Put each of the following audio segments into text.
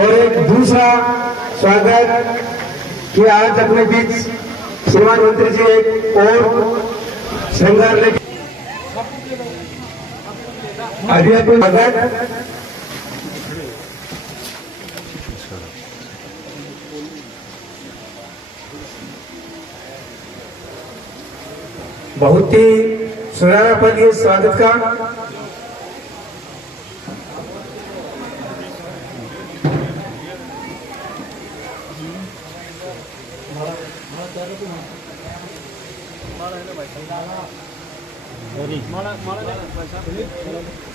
और एक दूसरा स्वागत कि आज अपने बीच श्रीमान मंत्री जी एक और श्रृंगार लेके स्वागत। बहुत ही सुनहरा पल ये स्वागत का।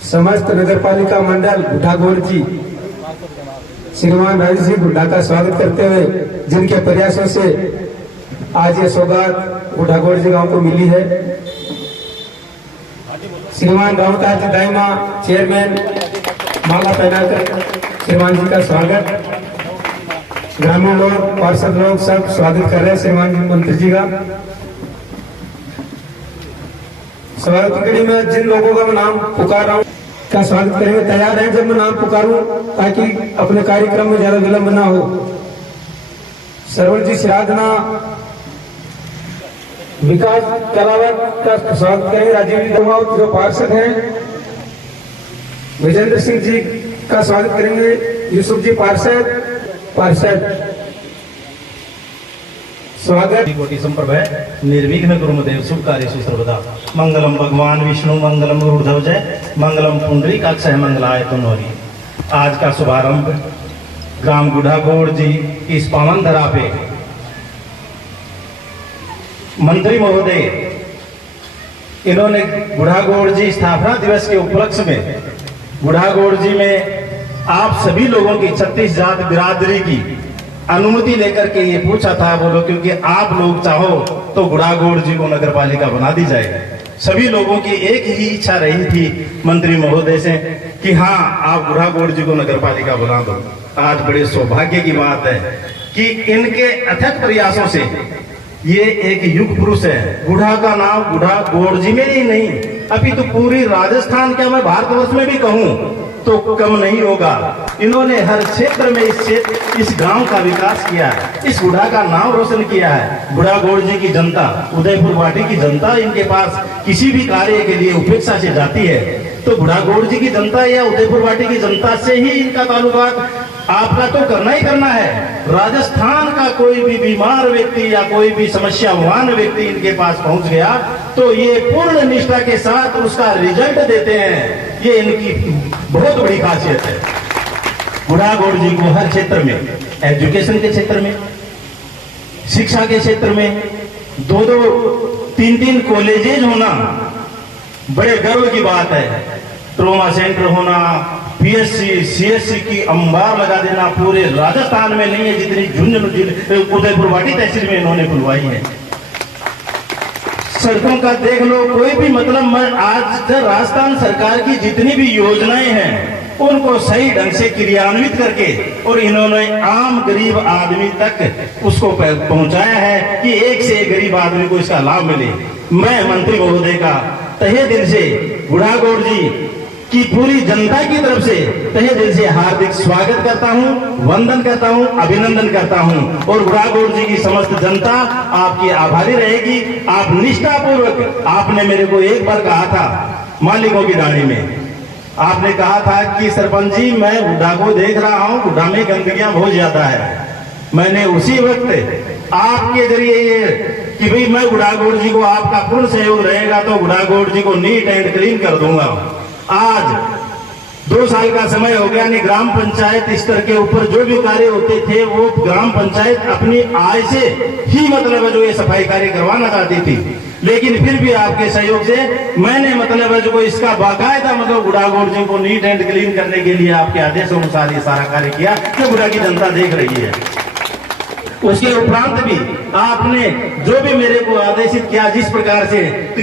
समस्त नगर पालिका मंडल गुठागोड़ जी श्रीमान राजेश जी गुड्डा का स्वागत करते हुए, जिनके प्रयासों से आज ये सौगात गुठागोड़ जी गांव को मिली है। श्रीमान रावताज दाइमा चेयरमैन माला पहनाकर श्रीमान जी का स्वागत। ग्रामीण लोग, पार्षद लोग सब स्वागत कर रहे हैं श्रीमान मंत्री जी का। स्वागत की कड़ी में जिन लोगों का मैं नाम पुकार रहा हूँ का स्वागत करेंगे। तैयार है जब मैं नाम पुकारूं, ताकि अपने कार्यक्रम में ज्यादा विलंब ना हो। सरवण जी सिराधना, विकास कलावत का स्वागत करेंगे। राजीव जी दमावत जो पार्षद हैं, विजेंद्र सिंह जी का स्वागत करेंगे। यूसुफ जी पार्षद स्वागत। कोटि संप्रभय निर्विघ्न गुरुदेव शुभ कार्येषु सर्वदा। मंगलम भगवान विष्णु मंगलम गुरुध्वजय मंगलम पुंडरीकाक्ष मंगलाय तनोहरि। आज का शुभारंभ ग्राम गुठागोड़ जी की इस पावन धरा पे मंत्री महोदय इन्होंने गुठागोड़ जी स्थापना दिवस के उपलक्ष्य में गुठागोड़ जी में आप सभी लोगों की 36 जात बिरादरी की अनुमति लेकर के ये पूछा था, बोलो क्योंकि आप लोग चाहो तो गुठागोड़ जी को नगर पालिका बना दी जाए। सभी लोगों की एक ही इच्छा रही थी मंत्री महोदय से कि हाँ आप गुठागोड़ जी को नगर पालिका बना दो। आज बड़े सौभाग्य की बात है कि इनके अथक प्रयासों से ये एक युग पुरुष है। गुढ़ा का नाम गुठागोड़ जी में ही नहीं, अभी तो पूरी राजस्थान, क्या मैं भारतवर्ष में भी कहूँ तो कम नहीं होगा। इन्होंने हर क्षेत्र में इस गांव का विकास किया है, इस गुढ़ा का नाम रोशन किया है। गुठागोड़ जी की जनता, उदयपुर वाटी की जनता इनके पास किसी भी कार्य के लिए उपेक्षा से जाती है, तो गुठागोड़ जी की जनता या उदयपुर वाटी की जनता से ही इनका ताल्लुकात आपका तो करना ही करना है। राजस्थान का कोई भी बीमार व्यक्ति या कोई भी समस्यावान व्यक्ति इनके पास पहुंच गया तो ये पूर्ण निष्ठा के साथ उसका रिजल्ट देते हैं। ये इनकी बहुत बड़ी खासियत है। गुठागोड़ जी को हर क्षेत्र में, एजुकेशन के क्षेत्र में, शिक्षा के क्षेत्र में 2-2, 3-3 कॉलेजेज होना बड़े गर्व की बात है। ट्रोमा सेंटर होना, पीएससी, सीएससी की अंबार लगा देना पूरे राजस्थान में नहीं है जितनी झुंझुनू उदयपुर वाटी तहसील में इन्होंने खुलवाई है। सड़कों का देख लो, कोई भी मतलब आज राजस्थान सरकार की जितनी भी योजनाएं हैं उनको सही ढंग से क्रियान्वित करके और इन्होंने आम गरीब आदमी तक उसको पहुंचाया है कि एक से एक गरीब आदमी को इसका लाभ मिले। मैं मंत्री महोदय का तहे दिल से गुठागोड़ जी की पूरी जनता की तरफ से तहे दिल से हार्दिक स्वागत करता हूं, वंदन करता हूं, अभिनंदन करता हूं। और गुठागोड़ जी की समस्त जनता आपकी आभारी रहेगी। आप निष्ठापूर्वक, आपने मेरे को एक बार कहा था मालिकों की दाढ़ी में, आपने कहा था कि सरपंच जी मैं गुड्डा को देख रहा हूं, गुड्डा में गंदगियां बहुत ज्यादा है। मैंने उसी वक्त आपके जरिए ये कि भाई मैं गुठागोड़ जी को, आपका पूर्ण सहयोग रहेगा तो गुठागोड़ जी को नीट एंड क्लीन कर दूंगा। आज 2 साल का समय हो गया, नहीं ग्राम पंचायत स्तर के ऊपर जो भी कार्य होते थे वो ग्राम पंचायत अपनी आय से ही मतलब है जो ये सफाई कार्य करवाना चाहती थी, लेकिन फिर भी आपके सहयोग से मैंने मतलब है जो इसका बाकायदा मतलब गुठागोड़ जी को नीट एंड क्लीन करने के लिए आपके आदेश अनुसार ये सारा कार्य किया जो गुढ़ा की जनता देख रही है। उसके उपरांत भी आपने जो भी मेरे को आदेशित किया जिस प्रकार से कि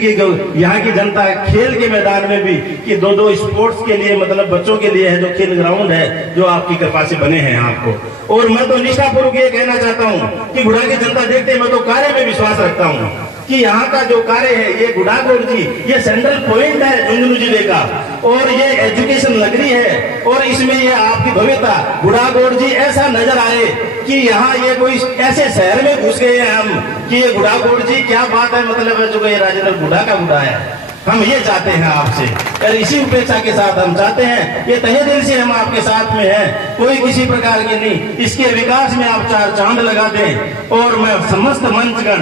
यहाँ की जनता खेल के मैदान में भी कि 2-2 स्पोर्ट्स के लिए मतलब बच्चों के लिए है जो खेल ग्राउंड है जो आपकी कृपा से बने हैं आपको। और मैं तो निष्ठापूर्वक ये कहना चाहता हूँ कि गुढ़ा की जनता देखते मैं तो कार्य में विश्वास रखता हूँ। कि यहाँ का जो कार्य है, ये गुढ़ागोड़ जी ये सेंट्रल पॉइंट है झुंझुनू जिले का, और ये एजुकेशन नगरी है, और इसमें ये आपकी भव्यता गुढ़ागोड़ जी ऐसा नजर आए कि यहाँ ये कोई ऐसे शहर में घुस गए हैं हम कि ये गुढ़ागोड़ जी क्या बात है, मतलब है जो ये राजेंद्र गुढ़ा का गुढ़ा है। हम ये चाहते हैं आपसे, और इसी उपेक्षा के साथ हम चाहते हैं, ये तहे दिल से हम आपके साथ में हैं, कोई किसी प्रकार की नहीं, इसके विकास में आप चार चांद लगा दें। और मैं समस्त मंचगण,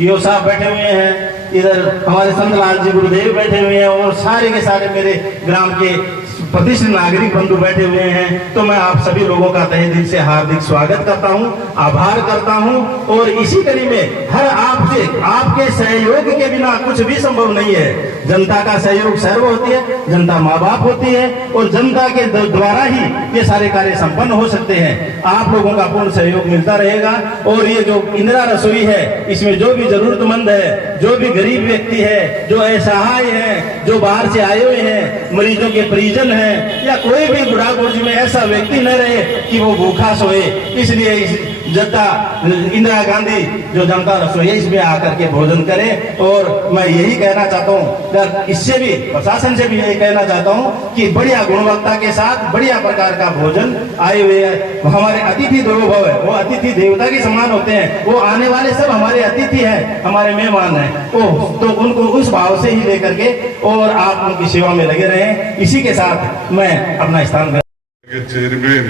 यो साहब बैठे हुए हैं, इधर हमारे संत लाल जी गुरुदेव बैठे हुए हैं, और सारे के सारे मेरे ग्राम के प्रतिष्ठित नागरिक बंधु बैठे हुए हैं, तो मैं आप सभी लोगों का तहे दिल से हार्दिक स्वागत करता हूं, आभार करता हूं। और इसी कड़ी में हर आपसे, आपके सहयोग के बिना कुछ भी संभव नहीं है। जनता का सहयोग सर्व होती है, जनता माँ बाप होती है, और जनता के द्वारा ही ये सारे कार्य संपन्न हो सकते हैं। आप लोगों का पूर्ण सहयोग मिलता रहेगा। और ये जो इंदिरा रसोई है, इसमें जो भी जरूरतमंद है, जो भी गरीब व्यक्ति है, जो असहाय है, जो बाहर से आए हुए हैं, मरीजों के परिजन है, या कोई भी गुढ़ागोड़ जी में ऐसा व्यक्ति न रहे कि वो भूखा सोए, इसलिए इस जनता इंदिरा गांधी जो जनता रसोई है इसमें आकर के भोजन करें। और मैं यही कहना चाहता हूँ, इससे भी प्रशासन से भी यही कहना चाहता हूँ कि बढ़िया गुणवत्ता के साथ बढ़िया प्रकार का भोजन आए हुए हैं। हमारे अतिथि देवो भव है, वो अतिथि देवता के समान होते हैं, वो आने वाले सब हमारे अतिथि हैं, हमारे मेहमान हैं। तो उनको उस भाव से ही लेकर के और आप उनकी सेवा में लगे रहें। इसी के साथ मैं अपना स्थान चेयरमैन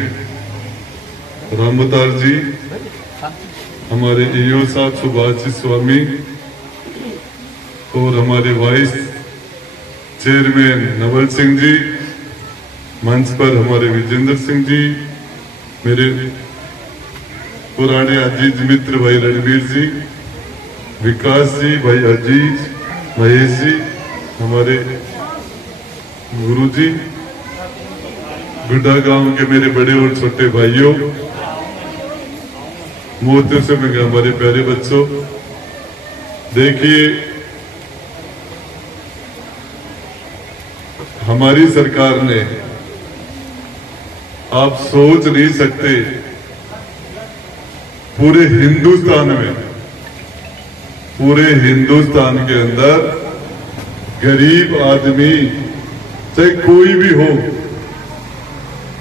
रामवतार जी, हमारे ईओ साहब सुभाष जी स्वामी, और हमारे वाइस चेयरमैन नवल सिंह जी, मंच पर हमारे विजेंद्र सिंह जी, मेरे पुराने अजीज मित्र भाई रणवीर जी, विकास जी, भाई अजीज, महेश जी, हमारे गुरु जी, गुड्डा गांव के मेरे बड़े और छोटे भाइयों, मोतियों से मैं हमारे प्यारे बच्चों, देखिए हमारी सरकार ने, आप सोच नहीं सकते, पूरे हिंदुस्तान के अंदर गरीब आदमी चाहे कोई भी हो,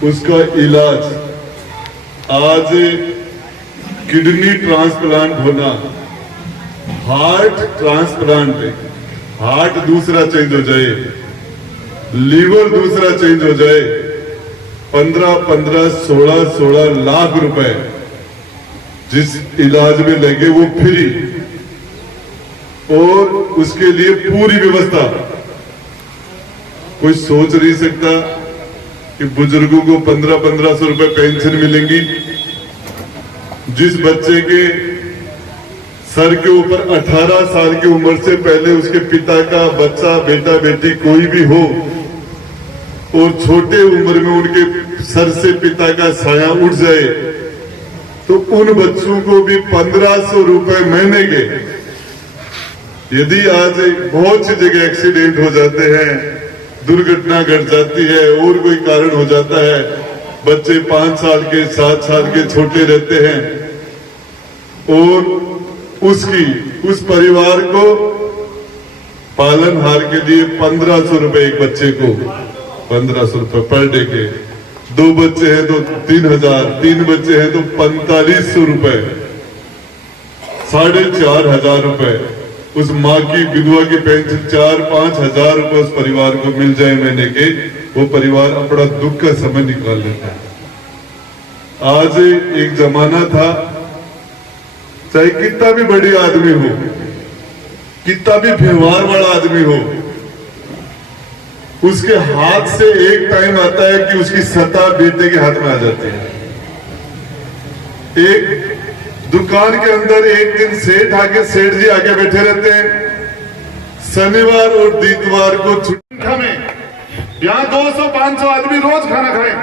उसका इलाज, आज किडनी ट्रांसप्लांट होना, हार्ट ट्रांसप्लांट, हार्ट दूसरा चेंज हो जाए, लीवर दूसरा चेंज हो जाए, 15-15, 16-16 लाख रुपए जिस इलाज में लगे वो फ्री, और उसके लिए पूरी व्यवस्था। कोई सोच नहीं सकता कि बुजुर्गों को 1500-1500 रुपए पेंशन मिलेंगी। जिस बच्चे के सर के ऊपर 18 साल की उम्र से पहले उसके पिता का बच्चा, बेटा बेटी कोई भी हो, और छोटे उम्र में उनके सर से पिता का साया उठ जाए, तो उन बच्चों को भी 1500 रुपए महीने के। यदि आज बहुत सी जगह एक्सीडेंट हो जाते हैं, दुर्घटना घट जाती है, और कोई कारण हो जाता है, बच्चे 5 साल के 7 साल के छोटे रहते हैं, और उस परिवार को पालनहार के लिए 1500 रुपए एक बच्चे को, 1500 रुपए पर डे के। 2 बच्चे हैं तो 3000, 3 बच्चे हैं तो 4500 रुपए, 4500 रुपए उस माँ की विधवा की पेंशन, 4-5 हजार रुपए उस परिवार को मिल जाए महीने के, वो परिवार अपना दुख का समय निकाल लेता है। आज एक जमाना था, चाहे कितना भी बड़ी आदमी हो, कितना भी व्यवहार वाला आदमी हो, उसके हाथ से एक टाइम आता है कि उसकी सत्ता बेटे के हाथ में आ जाती है। एक दुकान के अंदर एक दिन सेठ जी आके बैठे रहते हैं, शनिवार और दितवार को छुट्टी में, यहाँ 200-500 आदमी रोज खाना खाए।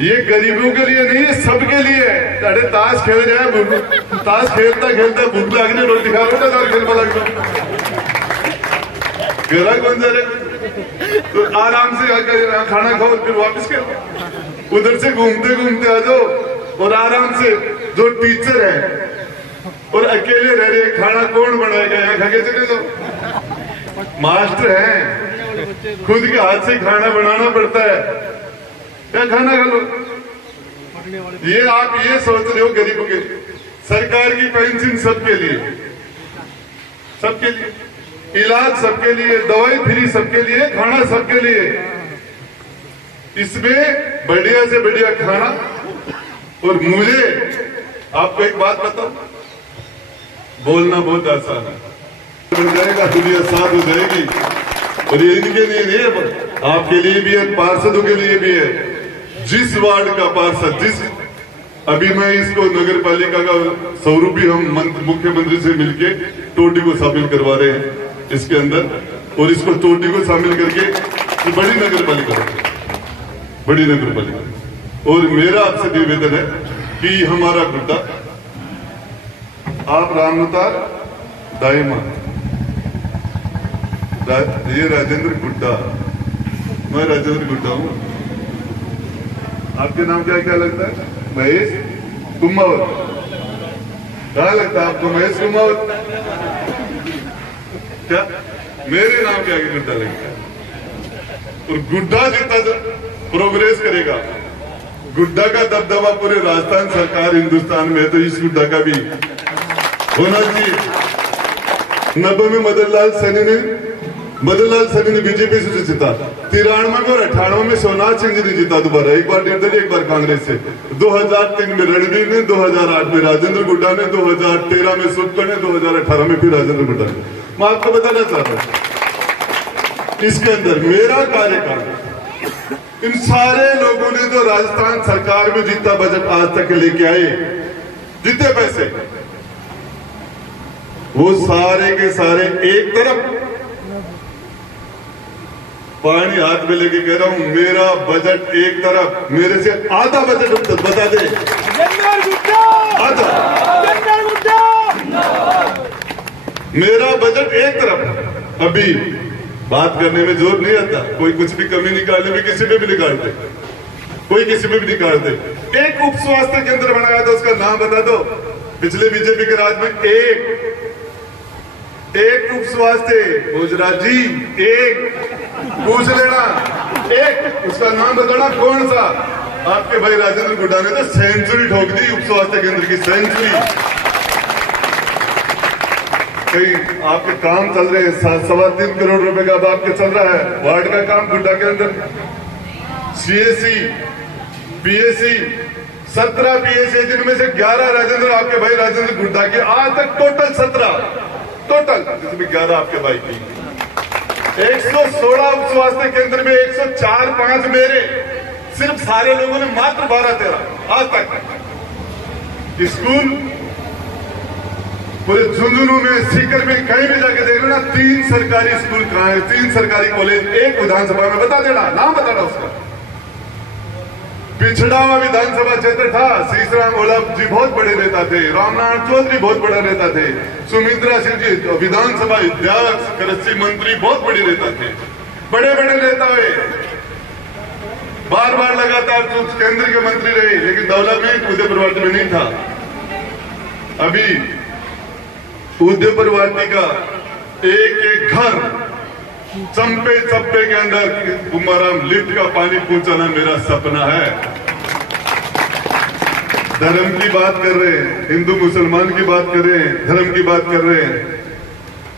ये गरीबों के लिए नहीं है, सबके लिए है। अरे ताश खेल जाए, ताश खेलता खेलता भूख लगने, रोटी खा लो ना, खेल लग ग्राहक बन जाए तो आराम से खाना खाओ, फिर वापस खेलो। उधर से घूमते घूमते आ जाओ, और आराम से जो टीचर है और अकेले रह रहे, खाना कौन बनाएगा? यहाँ खा के चले जाओ, मास्टर हैं, खुद के हाथ से खाना बनाना पड़ता है, क्या खाना खा लो। ये आप ये सोच रहे हो गरीबों के, सरकार की पेंशन सबके लिए, सबके लिए, इलाज सबके लिए, दवाई फ्री सबके लिए, खाना सबके लिए। इसमें बढ़िया से बढ़िया खाना। और मुझे आपको एक बात बताओ, बोलना बहुत आसान है, बन जाएगा, दुनिया साथ हो जाएगी। और ये इनके लिए नहीं है, आपके लिए भी है, पार्षदों के लिए भी है। जिस वार्ड का पार्षद, जिस अभी मैं इसको नगर पालिका का स्वरूप भी हम मुख्यमंत्री से मिलके टोटी को शामिल करवा रहे हैं इसके अंदर, और इसको टोटी को शामिल करके बड़ी नगर पालिका, बड़ी नगर पालिका। और मेरा आपसे निवेदन है कि हमारा गुड्डा, आप रामनतार दायमा, ये राजेंद्र गुड्डा, मैं राजेंद्र गुड्डा हूं। आपके नाम क्या क्या लगता है? महेश कुमावत। क्या लगता है आपको? महेश कुमावत। क्या मेरे नाम के आगे गुड्डा लगता है? और गुड्डा जितना प्रोग्रेस करेगा, गुड्डा का दबदबा पूरे राजस्थान सरकार हिंदुस्तान में है, तो इस गुड्डा का भी होना चाहिए। 90 में मदनलाल सैनी ने बीजेपी से जीता, 93 में और 98 में सोमनाथ सिंह जी ने जीता दोबारा, एक बार निर्दलीय, एक बार कांग्रेस से। 2003 में रणवीर ने, 2008 में राजेंद्र गुड्डा ने, 2013 में सुक्कर ने, 2018 में फिर राजेंद्र गुड्डा ने। मैं आपको बताना चाहता हूं, इसके अंदर मेरा कार्यकाल, इन सारे लोगों ने जो राजस्थान सरकार में जितना बजट आज तक लेके आए, जितने पैसे, वो सारे के सारे एक तरफ, पानी हाथ में लेके कह रहा हूं, मेरा बजट एक तरफ, मेरे से आधा बजट बता दे, आधा, मेरा बजट एक तरफ। अभी बात करने में जोर नहीं आता, कोई कुछ भी कमी निकालने में किसी में भी निकालते, कोई किसी में भी निकालते। एक उप स्वास्थ्य केंद्र बनाया था, उसका नाम बता दो। पिछले बीजेपी के राज में एक उप स्वास्थ्य, गुजरात जी, एक पूछ लेना, एक, उसका नाम बताना कौन सा। आपके भाई राजेंद्र गुड्डा ने तो सेंचुरी ठोक दी, उप स्वास्थ्य केंद्र की सेंचुरी। कई आपके काम चल रहे हैं, 3.25 करोड़ रुपए का अब आपके चल रहा है वार्ड का काम गुड्डा के अंदर। सीएससी, पीएससी, 17 पीएससी, जिनमें से 11 राजेंद्र, आपके भाई राजेंद्र गुड्डा के, आज तक टोटल 17, टोटल, जिसमें 11 आपके भाई की। 116 उप स्वास्थ्य केंद्र में 104-5 मेरे, सिर्फ सारे लोगों ने मात्र 12-13 आज तक। स्कूल पूरे झुंझुनू में, सीकर में, कहीं भी जाके देख लेना, 3 सरकारी स्कूल कहाँ है, 3 सरकारी कॉलेज एक विधानसभा में, बता देना, नाम बताना उसका। पिछड़ा हुआ विधानसभा क्षेत्र था, सीसराम ओला जी बहुत बड़े नेता थे, रामनारायण चौधरी बहुत बड़ा नेता थे, सुमित्रा सिंह जी विधानसभा अध्यक्ष, कृषि मंत्री, बहुत बड़े नेता थे, बड़े बड़े नेता हुए, बार बार लगातार केंद्र के मंत्री रहे, लेकिन डेवलपमेंट उदयपुर वाटी में नहीं था। अभी उदयपुर वाटी का एक एक घर, चंपे चप्पे के अंदर कुमाराम लिफ्ट का पानी पहुंचाना मेरा सपना है। धर्म की बात कर रहे हैं, हिंदू मुसलमान की बात कर रहे हैं, धर्म की बात कर रहे हैं,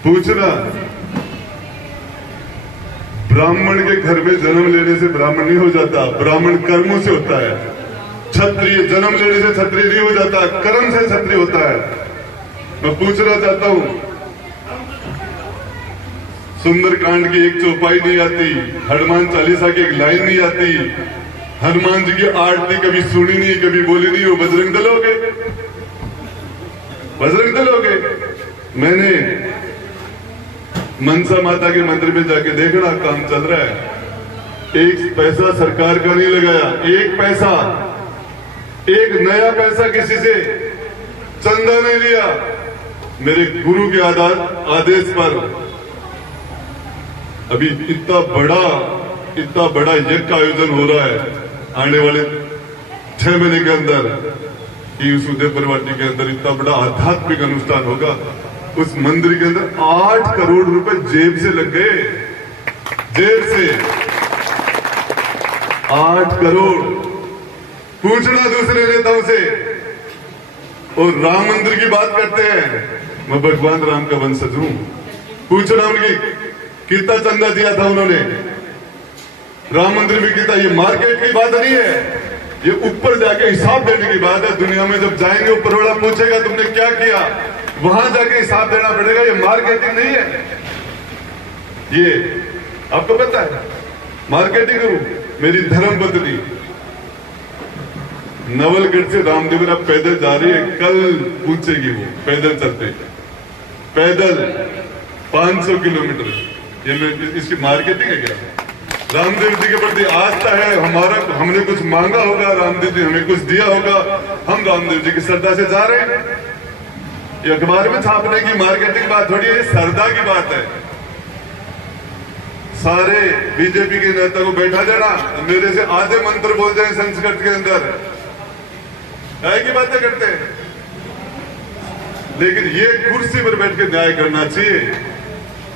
पूछना, ब्राह्मण के घर में जन्म लेने से ब्राह्मण नहीं हो जाता, ब्राह्मण कर्मों से होता है। क्षत्रिय जन्म लेने से क्षत्रिय नहीं हो जाता, कर्म से क्षत्रिय होता है। मैं पूछना चाहता हूं, सुंदरकांड की एक चौपाई नहीं आती, हनुमान चालीसा की एक लाइन नहीं आती, हनुमान जी की आरती कभी सुनी नहीं, कभी बोली नहीं, वो बजरंग दल हो गए, बजरंग दल हो गए। मैंने मनसा माता के मंदिर में जाके देखना, काम चल रहा है, एक पैसा सरकार का नहीं लगाया, एक पैसा, एक नया पैसा किसी से चंदा नहीं लिया। मेरे गुरु के आदेश पर अभी इतना बड़ा यज्ञ का आयोजन हो रहा है। आने वाले 6 महीने के अंदर कि उस उदयपुर वाटी के अंदर इतना बड़ा आध्यात्मिक अनुष्ठान होगा। उस मंदिर के अंदर 8 करोड़ रुपए जेब से लग गए, जेब से 8 करोड़। पूछना दूसरे नेताओं से। और राम मंदिर की बात करते हैं, मैं भगवान राम का वंशज हूं। पूछना उनकी कितना चंदा दिया था उन्होंने राम मंदिर में कितना। ये मार्केट की बात नहीं है, ये ऊपर जाके हिसाब देने की बात है। दुनिया में जब जाएंगे ऊपर वाला पूछेगा तुमने क्या किया, वहां जाके हिसाब देना पड़ेगा। ये मार्केटिंग नहीं है, ये आपको पता है। मार्केटिंग करूं, मेरी धर्मपत्नी नवलगढ़ से रामदेवरा पैदल जा रही है, कल पूछेगी वो पैदल चलते, पैदल 500 किलोमीटर। ये इसकी मार्केटिंग है क्या? रामदेव जी के प्रति आस्था है हमारा, हमने कुछ मांगा होगा, रामदेव जी हमें कुछ दिया होगा, हम रामदेव जी की श्रद्धा से जा रहे हैं। ये अखबार में छापने की मार्केटिंग बात थोड़ी है, ये श्रद्धा की बात है। सारे बीजेपी के नेता को बैठा देना, मेरे से आधे मंत्र बोल जाए संस्कृत के अंदर, है की बातें करते हैं। लेकिन ये कुर्सी पर बैठ के न्याय करना चाहिए।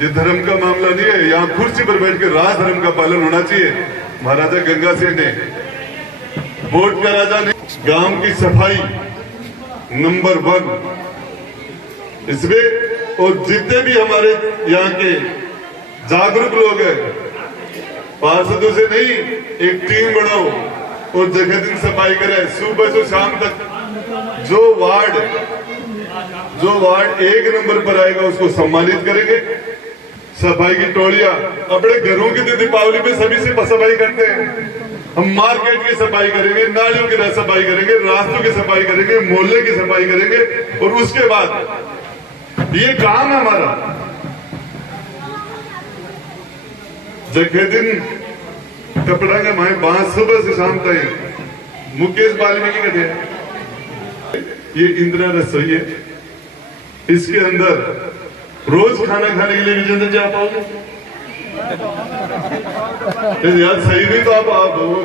ये धर्म का मामला नहीं है, यहाँ कुर्सी पर बैठ के राज धर्म का पालन होना चाहिए। महाराजा गंगा सिंह ने, वोट का राजा ने, गांव की सफाई नंबर 1 इसमें। और जितने भी हमारे यहाँ के जागरूक लोग हैं, पार्षदों से नहीं, एक टीम बनाओ और जगह दिन सफाई करें, सुबह से शाम तक। जो वार्ड 1 नंबर पर आएगा उसको सम्मानित करेंगे। सफाई की टोलियां अपने घरों की तो दीपावली में सभी से सफाई करते हैं, हम मार्केट की सफाई करेंगे, नालियों की सफाई करेंगे, रास्तों की सफाई करेंगे, मोहल्ले की सफाई करेंगे। और उसके बाद ये काम है हमारा। जगह दिन कपड़ा के माए बांस सुबह से शाम तक मुकेश वाल्मीकि का दिया। ये इंदिरा रसोई है, इसके अंदर रोज खाना खाने के लिए विजेंद्र जी आप आओगे यार? सही नहीं तो आप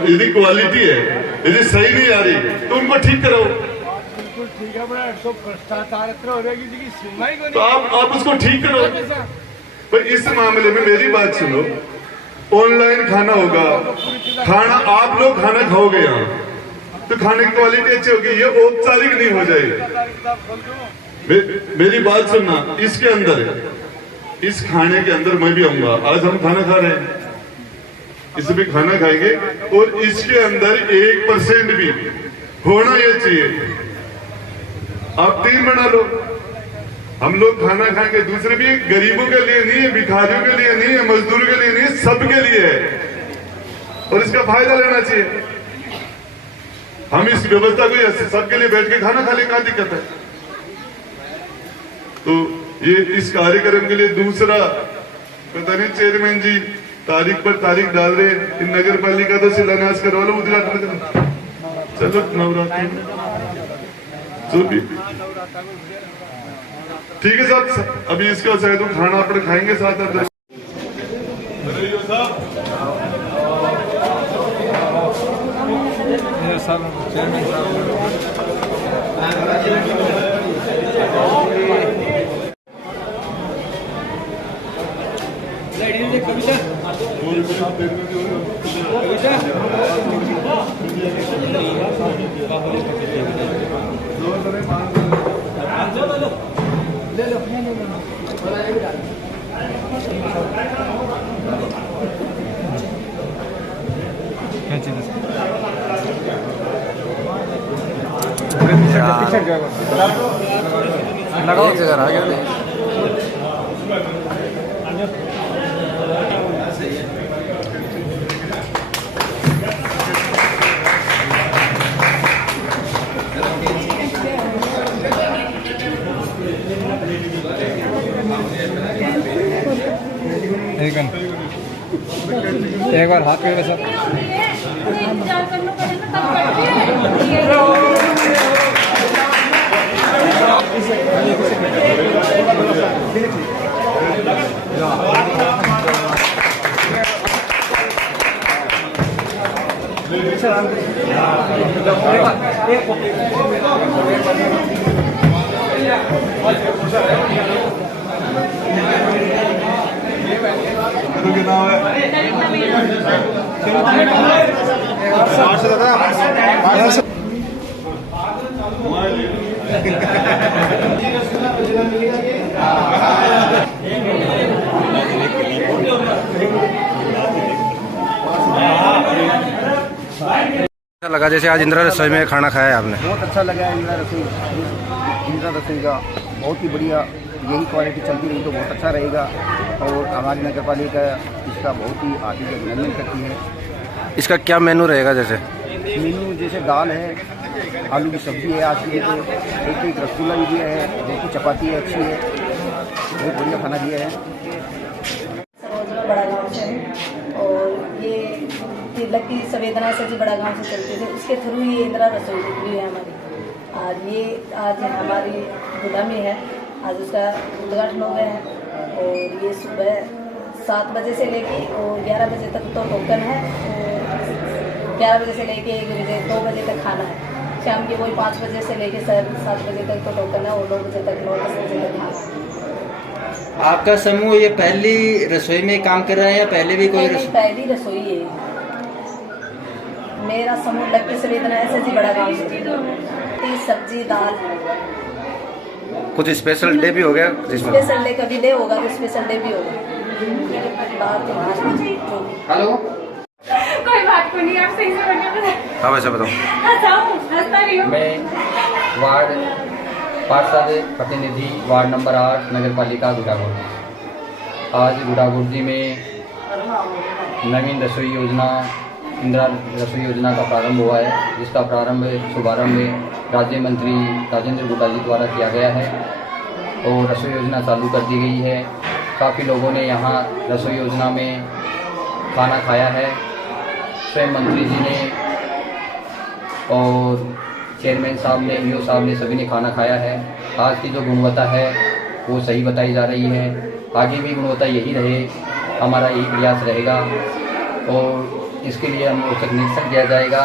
यदि क्वालिटी है, यदि सही नहीं आ रही तो उनको ठीक कराओ। ठीक है, तो भ्रष्टाचार हो रहा है, तो आप उसको ठीक करो। पर इस मामले में मेरी बात सुनो, ऑनलाइन खाना होगा, खाना आप लोग खाना खाओगे यहाँ, तो खाने की क्वालिटी अच्छी होगी, ये औपचारिक नहीं हो जाएगी। मेरी बात सुनना, इसके अंदर, इस खाने के अंदर मैं भी आऊंगा। आज हम खाना खा रहे हैं, इसमें खाना खाएंगे, और इसके अंदर 1% भी होना ये चाहिए। आप टीम बना लो, हम लोग खाना खाएंगे। दूसरे भी, गरीबों के लिए नहीं है, भिखारियों के लिए नहीं है, मजदूरों के लिए नहीं है, सबके लिए है, और इसका फायदा लेना चाहिए। हम इस व्यवस्था को सबके लिए बैठ के खाना खा ले, क्या दिक्कत है? तो ये इस कार्यक्रम के लिए दूसरा, पता नहीं चेयरमैन जी तारीख पर तारीख डाल रहे, इन नगर पालिका तो शिलान्यास करवा लो, उद्घाटन करो। चलो नवरात्रि में जो भी ठीक है साहब। अभी इसका शायद खाना अपने खाएंगे साथ अंदर। लगाओ जगह आ गया। एक बार हाथ पे सर। चल अच्छा लगा जैसे आज इंदिरा रसोई में खाना खाया है आपने? बहुत अच्छा लगा इंदिरा रसोई का बहुत ही बढ़िया, यही क्वालिटी चलती रही तो बहुत अच्छा रहेगा। और हमारी नगर पालिका इसका बहुत ही हार्दिक अभिनंदन करती है। इसका क्या मेनू रहेगा? जैसे मेनू जैसे दाल है, आलू की सब्जी है, आज की तो एक रसगुल्ला भी दिया है, रोटी चपाती है, अच्छी है, बहुत बढ़िया खाना दिया है। बड़ा गांव से है और ये तिलक की संवेदना से जी बड़ा गांव से चलते थे, उसके थ्रू ये इंदिरा रसोई भी है हमारी। आज हमारी गुड़ा में है, आज उसका उद्घाटन हो गया है। और ये सुबह 7 बजे से लेके और 11 बजे तक तो टोकन है, और 11 बजे से लेके 1 बजे 2 बजे तक खाना है। शाम के वही 5 बजे से लेके 7 बजे तक तो टोकन है, और 9 बजे तक 9-10 बजे तक खाना है। आपका समूह ये पहली रसोई में काम कर रहा है या पहले भी कोई पहली रसोई है मेरा समूह? लक्की संवेदना ऐसे जी बड़ा गाँव से सब्जी दाल। कुछ स्पेशल डे भी हो गया जिसमें? स्पेशल डे कभी डे होगा तो स्पेशल डे भी होगा। हेलो, कोई बात को नहीं, आप सही से बढ़िया हाँ वैसे बताओ। हंसता रही हूँ। मैं वार्ड पार्षद प्रतिनिधि वार्ड नंबर 8 नगर पालिका गुड़ागुड़। आज गुड़ागुड़ जी में नवीन रसोई योजना इंदिरा रसोई योजना का प्रारंभ हुआ है, जिसका शुभारंभ राज्य मंत्री राजेंद्र गुप्ता जी द्वारा किया गया है और रसोई योजना चालू कर दी गई है। काफ़ी लोगों ने यहाँ रसोई योजना में खाना खाया है। स्वयं मंत्री जी ने और चेयरमैन साहब ने, ईओ साहब ने, सभी ने खाना खाया है। आज की जो गुणवत्ता है वो सही बताई जा रही है। आगे भी गुणवत्ता यही रहे, हमारा यही प्रयास रहेगा और इसके लिए हम औचक निरीक्षण किया जाएगा।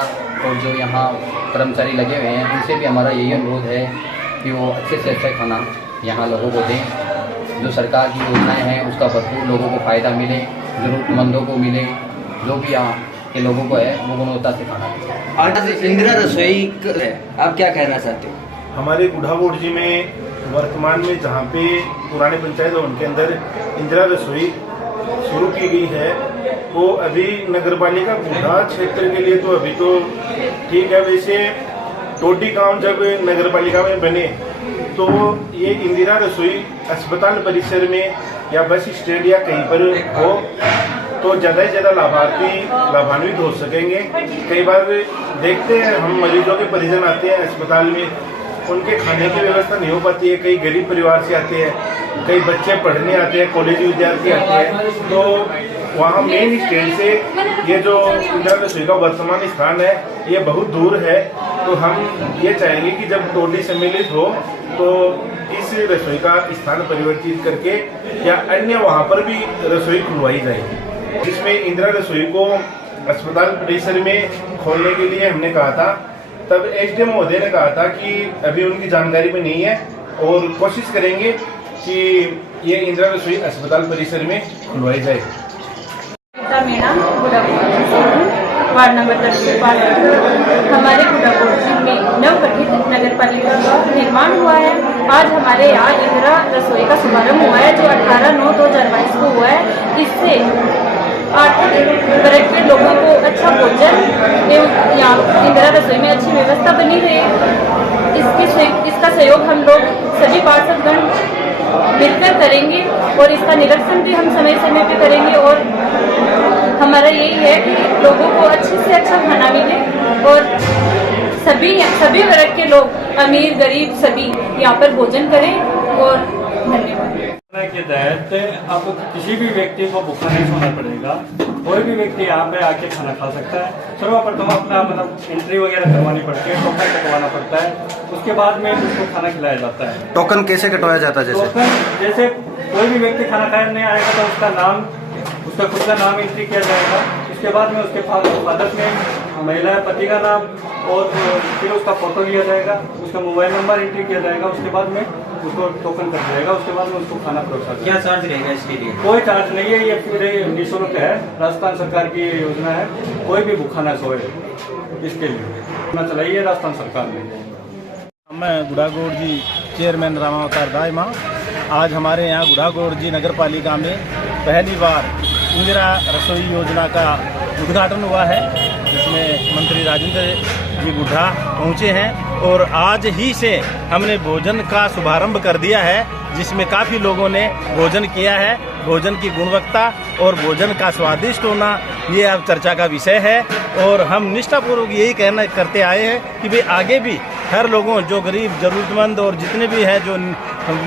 और जो यहाँ कर्मचारी लगे हुए हैं उनसे भी हमारा यही अनुरोध है कि वो अच्छे से अच्छा खाना यहाँ लोगों को दें। जो सरकार की योजनाएं हैं उसका भरपूर लोगों को फ़ायदा मिले, ज़रूरतमंदों को मिले, जो भी यहाँ के लोगों को है वो गुणवत्ता से खाना दें। आज इंदिरा रसोई है, आप क्या कहना चाहते हो? हमारे गुड़ागुड़ जी में वर्तमान में जहाँ पे पुराने पंचायत भवन के अंदर इंदिरा रसोई शुरू की गई है, वो अभी नगर पालिका गुड़ा क्षेत्र के लिए तो अभी तो ठीक है। वैसे टोटी गांव जब नगर पालिका में बने तो ये इंदिरा रसोई अस्पताल परिसर में या बस स्टैंड या कहीं पर हो तो ज़्यादा से ज़्यादा लाभार्थी लाभान्वित हो सकेंगे। कई बार देखते हैं हम मरीजों के परिजन आते हैं अस्पताल में, उनके खाने की व्यवस्था नहीं हो पाती है। कई गरीब परिवार से आते हैं, कई बच्चे पढ़ने आते हैं, कॉलेज विद्यार्थी आते हैं, तो वहाँ मेन स्टैंड से ये जो इंदिरा रसोई का वर्तमान स्थान है ये बहुत दूर है। तो हम ये चाहेंगे कि जब टोली सम्मिलित हो तो इस रसोई का स्थान परिवर्तित करके या अन्य वहाँ पर भी रसोई खुलवाई जाए, जिसमें इंदिरा रसोई को अस्पताल परिसर में खोलने के लिए हमने कहा था। तब एसडीएम महोदय ने कहा था कि अभी उनकी जानकारी में नहीं है और कोशिश करेंगे कि ये इंदिरा रसोई अस्पताल परिसर में खुलवाई जाए। मीणा वार्ड नंबर 10 के पास हमारे गुड़ागुड़ में नवगठित नगर पालिका का निर्माण हुआ है। आज हमारे यहाँ इंदिरा रसोई का शुभारंभ हुआ है, जो 18/9/2022 को हुआ है। इससे आर्थिक वर्ग के लोगों को अच्छा भोजन एवं यहाँ इंदिरा रसोई में अच्छी व्यवस्था बनी रहे, इसका सहयोग हम लोग सभी पार्षदगण मिलकर करेंगे और इसका निरीक्षण भी हम समय समय पे करेंगे। और हमारा यही है कि लोगों को अच्छे से अच्छा खाना मिले और सभी वर्ग के लोग, अमीर गरीब सभी यहाँ पर भोजन करें। और धन्यवाद। के तहत अब किसी भी व्यक्ति को भूखा नहीं सोना पड़ेगा, कोई भी व्यक्ति यहाँ पे आके खाना खा सकता है। सर्वप्रथम अपना एंट्री वगैरह करवानी पड़ती है, टोकन कटवाना पड़ता है, उसके बाद में उसको खाना खिलाया जाता है। टोकन कैसे कटवाया जाता है? जैसे कोई भी व्यक्ति खाना खाने आएगा तो उसका खुद का नाम एंट्री किया जाएगा। उसके बाद में उसके फादर में महिला पति का नाम और फिर उसका फोटो लिया जाएगा, उसका मोबाइल नंबर एंट्री किया जाएगा, उसके बाद में उसको टोकन कर जाएगा, उसके बाद में उसको खाना परोसा जाएगा। क्या चार्ज रहेगा इसके लिए? कोई चार्ज नहीं है, ये पूरे निःशुल्क है, राजस्थान सरकार की ये योजना है। कोई भी भूखा ना सोए, इसके लिए चलाइए राजस्थान सरकार ने। मैं गुड़ागोड़ जी चेयरमैन रामावतार दायमा। आज हमारे यहाँ गुड़ागोड़ जी नगर पालिका में पहली बार इंदिरा रसोई योजना का उद्घाटन हुआ है, जिसमें मंत्री राजेंद्र जी गुड्ढा पहुँचे हैं और आज ही से हमने भोजन का शुभारंभ कर दिया है, जिसमें काफ़ी लोगों ने भोजन किया है। भोजन की गुणवत्ता और भोजन का स्वादिष्ट होना ये अब चर्चा का विषय है और हम निष्ठापूर्वक यही कहना करते आए हैं कि भाई आगे भी हर लोगों जो गरीब ज़रूरतमंद और जितने भी हैं जो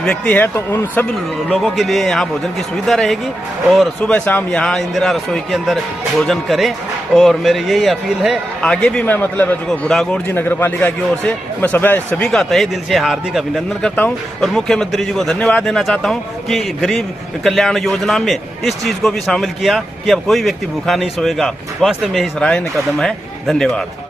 व्यक्ति है तो उन सब लोगों के लिए यहाँ भोजन की सुविधा रहेगी और सुबह शाम यहाँ इंदिरा रसोई के अंदर भोजन करें। और मेरी यही अपील है, आगे भी मैं मतलब जो गुड़ागोड़ जी नगर पालिका की ओर से मैं सभी का तहे दिल से हार्दिक अभिनंदन करता हूँ और मुख्यमंत्री जी को धन्यवाद देना चाहता हूँ कि गरीब कल्याण योजना में इस चीज़ को भी शामिल किया कि अब कोई व्यक्ति भूखा नहीं सोएगा। वास्तव में ही सराहनीय कदम है। धन्यवाद।